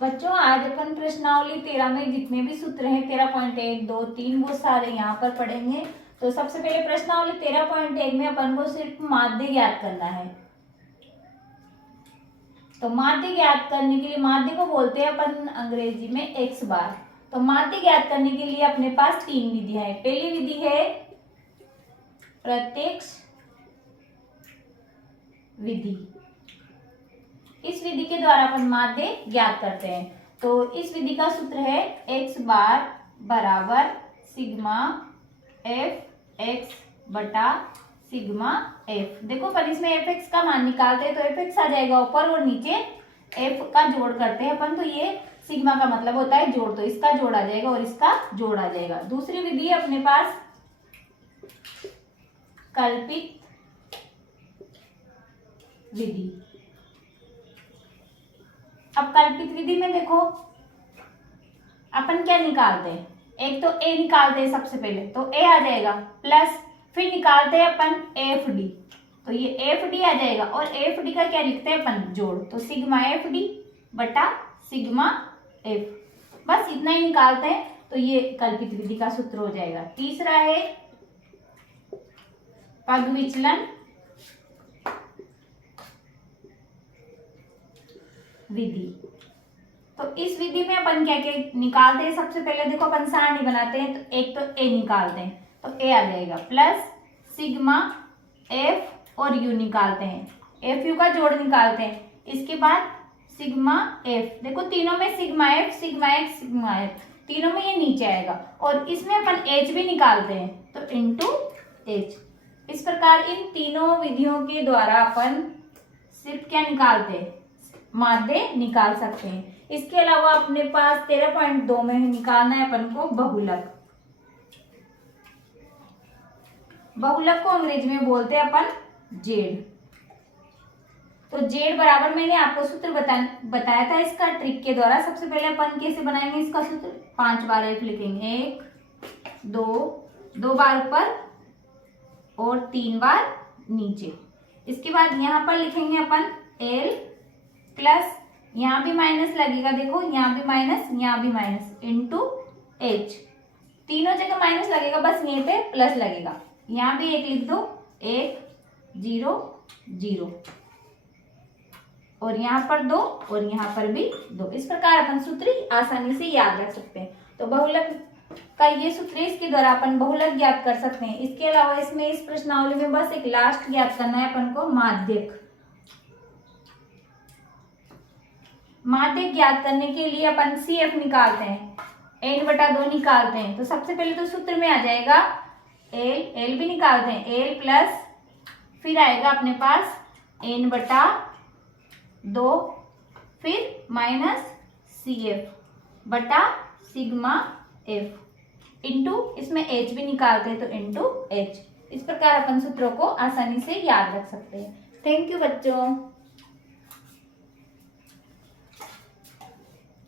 बच्चों आज अपन प्रश्नावली 13 में जितने भी सूत्र हैं 13.1, 2, 3 वो सारे यहाँ पर पढ़ेंगे। तो सबसे पहले प्रश्नावली 13.1 में अपन को सिर्फ माध्य ज्ञात करना है। तो माध्य ज्ञात करने के लिए, माध्य को बोलते हैं अपन अंग्रेजी में एक्स बार। तो माध्य ज्ञात करने के लिए अपने पास तीन विधियां हैं। पहली विधि है प्रत्यक्ष विधि। इस विधि के द्वारा अपन माध्य ज्ञात करते हैं। तो इस विधि का सूत्र है x बार बराबर सिग्मा एफ एक्स बटा सिग्मा एफ। देखो पर इसमें एफ एक्स का मान निकालते हैं तो एफ एक्स आ जाएगा ऊपर और नीचे एफ का जोड़ करते हैं अपन। तो ये सिग्मा का मतलब होता है जोड़, तो इसका जोड़ आ जाएगा और इसका जोड़ आ जाएगा। दूसरी विधि है अपने पास कल्पित विधि। अब कल्पित विधि में देखो अपन क्या निकालते हैं, एक तो ए निकालते हैं सबसे पहले, तो ए आ जाएगा प्लस फिर निकालते हैं अपन एफ डी, तो ये एफ डी आ जाएगा और एफ डी का क्या लिखते हैं अपन जोड़, तो सिग्मा एफ डी बटा सिग्मा एफ। बस इतना ही निकालते हैं तो ये कल्पित विधि का सूत्र हो जाएगा। तीसरा है पग विचलन विधि। तो इस विधि में अपन क्या क्या निकालते हैं, सबसे पहले देखो अपन सारणी बनाते हैं। तो एक तो ए निकालते हैं तो ए आ जाएगा प्लस सिग्मा एफ और यू निकालते हैं, एफ यू का जोड़ निकालते हैं। इसके बाद सिग्मा एफ, देखो तीनों में sigma F sigma x sigma F, तीनों में ये नीचे आएगा और इसमें अपन एच भी निकालते हैं तो इंटू एच। इस प्रकार इन तीनों विधियों के द्वारा अपन सिर्फ क्या निकालते हैं, माध्य निकाल सकते हैं। इसके अलावा अपने पास 13.2 में निकालना है अपन को बहुलक। बहुलक को अंग्रेजी में बोलते हैं अपन जेड। तो जेड बराबर मैंने आपको सूत्र बताया था इसका ट्रिक के द्वारा। सबसे पहले अपन कैसे बनाएंगे इसका सूत्र, 5 बार एफ लिखेंगे, 1 2 बार ऊपर और 3 बार नीचे। इसके बाद यहाँ पर लिखेंगे अपन एल प्लस, यहाँ भी माइनस लगेगा, देखो यहाँ भी माइनस यहाँ भी माइनस, इंटू एच। तीनों जगह माइनस लगेगा, बस यहीं पे प्लस लगेगा। यहाँ भी एक लिख दो, 1 0 0 और यहाँ पर 2 और यहाँ पर भी 2। इस प्रकार अपन सूत्र आसानी से याद रख सकते हैं। तो बहुलक का ये सूत्र, इसके द्वारा अपन बहुलक ज्ञात कर सकते हैं। इसके अलावा इसमें इस प्रश्नावली में बस एक लास्ट ज्ञात करना है अपन को, माध्यक। माध्यक ज्ञात करने के लिए अपन सी एफ निकालते हैं, n बटा 2 निकालते हैं। तो सबसे पहले तो सूत्र में आ जाएगा एल भी निकालते हैं, एल प्लस फिर आएगा अपने पास n बटा 2 फिर माइनस सी एफ बटा सिग्मा एफ इंटू इसमें h भी निकालते हैं तो इंटू एच। इस प्रकार अपन सूत्रों को आसानी से याद रख सकते हैं। थैंक यू बच्चों।